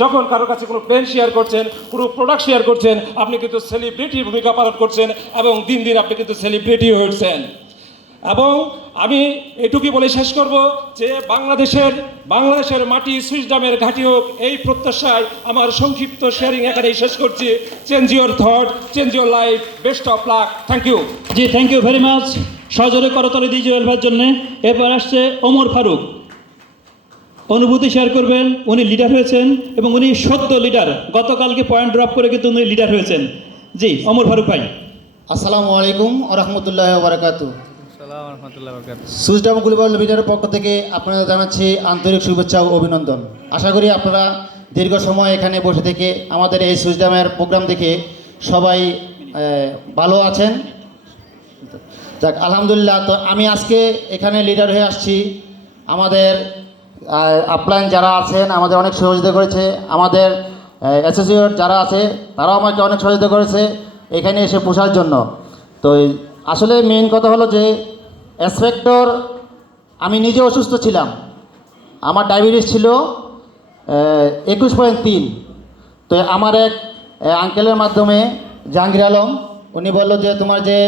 যখন কারো কাছে কোনো পেন শেয়ার করছেন, কোনো প্রোডাক্ট শেয়ার করছেন, আপনি কিন্তু সেলিব্রিটির ভূমিকা পালন করছেন এবং দিন দিন আপনি কিন্তু সেলিব্রিটি হয়েছেন। এবং আমি এটুকুই বলে শেষ করব যে বাংলাদেশের মাটি সুইসডামের ঘাঁটি হোক, এই প্রত্যাশায় আমার সংক্ষিপ্ত শেয়ারিং এখানেই শেষ করছি। Change your thought, change your life, best of luck. Thank you. জি, থ্যাংক ইউ ভেরি মাচ। সজোরে করতলে দিয়ে জুয়েল ভাইয়ের জন্য। এরপর আসছে ওমর ফারুক, অনুভূতি শেয়ার করবেন। উনি লিডার হয়েছেন এবং উনি সদ্য লিডার, গতকালকে পয়েন্ট ড্রপ করে কিন্তু উনি লিডার হয়েছেন। জি, ওমর ফারুক ভাই। আসসালামু আলাইকুম ওয়া রাহমাতুল্লাহি ওয়া বারাকাতুহু। সুইসডাম গ্লোবাল লিমিটেডের পক্ষ থেকে আপনাদের জানাচ্ছি আন্তরিক শুভেচ্ছা ও অভিনন্দন। আশা করি আপনারা দীর্ঘ সময় এখানে বসে থেকে আমাদের এই সুইসডামের প্রোগ্রাম দেখে সবাই ভালো আছেন। যাক, আলহামদুলিল্লাহ। তো আমি আজকে এখানে লিডার হয়ে আসছি। আমাদের আপলাইন যারা আছেন আমাদের অনেক সহযোগিতা করেছে, আমাদের অ্যাসোসিয়েট যারা আছে তারাও আমাকে অনেক সহযোগিতা করেছে এখানে এসে পোষার জন্য। তো আসলে মেইন কথা হলো যে এক্সপেক্টর, আমি নিজে অসুস্থ ছিলাম, আমার ডায়াবেটিস ছিল 21.3। তো আমার এক আঙ্কেলের মাধ্যমে, জাহাঙ্গীর আলম, উনি বললো যে তোমার যে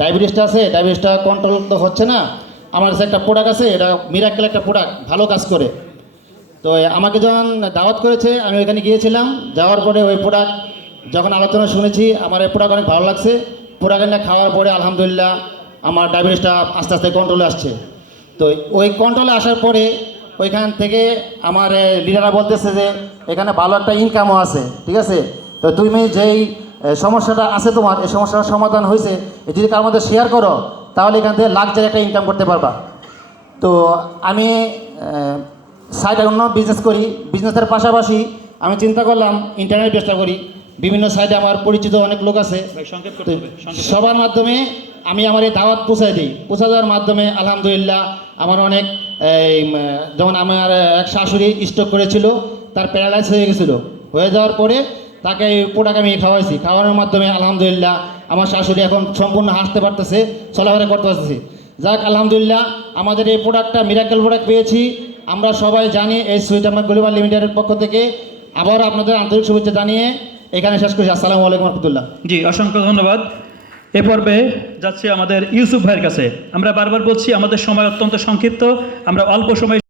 ডায়াবেটিসটা আছে, ডায়াবেটিসটা কন্ট্রোল তো হচ্ছে না, আমার কাছে একটা প্রোডাক্ট আছে, এটা মিরাক্কেল একটা প্রোডাক্ট, ভালো কাজ করে। তো আমাকে যখন দাওয়াত করেছে আমি ওইখানে গিয়েছিলাম। যাওয়ার পরে ওই প্রোডাক্ট যখন আলোচনা শুনেছি, আমার এই প্রোডাক্ট অনেক ভালো লাগছে। প্রোডাক্টটা খাওয়ার পরে আলহামদুলিল্লাহ আমার ডায়াবেটিসটা আস্তে আস্তে কন্ট্রোলে আসছে। তো ওই কন্ট্রোলে আসার পরে ওইখান থেকে আমার লিডাররা বলতেছে যে এখানে ভালো একটা ইনকামও আছে, ঠিক আছে। তো তুমি যেই সমস্যাটা আছে তোমার, এই সমস্যার সমাধান হয়েছে, যদি কারোর মধ্যে শেয়ার করো তাহলে এখান থেকে লাক্সারি একটা ইনকাম করতে পারবা। তো আমি সাইডে অন্য বিজনেস করি, বিজনেসের পাশাপাশি আমি চিন্তা করলাম ইন্টারনেট ব্যবসা করি। বিভিন্ন সাইডে আমার পরিচিত অনেক লোক আছে, সবার মাধ্যমে আমি আমার এই দাওয়াত পৌঁছাই দিই। পৌঁছা দেওয়ার মাধ্যমে আলহামদুলিল্লাহ আমার অনেক যেমন আমার এক শাশুড়ি স্ট্রোক করেছিল, তার প্যারালাইজ হয়ে গেছিলো। হয়ে যাওয়ার পরে তাকে এই প্রোডাক্ট আমি খাওয়াইছি, খাওয়ানোর মাধ্যমে আলহামদুলিল্লাহ আমার শাশুড়ি এখন সম্পূর্ণ হাসতে পারতেছে, চলাফেরা করতে পারতেছে। যাক, আলহামদুলিল্লাহ আমাদের এই প্রোডাক্টটা মিরাক্কেল প্রোডাক্ট পেয়েছি। আমরা সবাই জানি এই সুইসডাম গ্লোবাল লিমিটেডের পক্ষ থেকে আবার আপনাদের আন্তরিক শুভেচ্ছা জানিয়ে এখানে শেষ করছি। আসসালামু আলাইকুম রহমতুল্লাহ। জি, অসংখ্য ধন্যবাদ। এ পর্বে যাচ্ছে আমাদের ইউসুফ ভাইয়ের কাছে। আমরা বারবার বলছি আমাদের সময় অত্যন্ত সংক্ষিপ্ত, আমরা অল্প সময়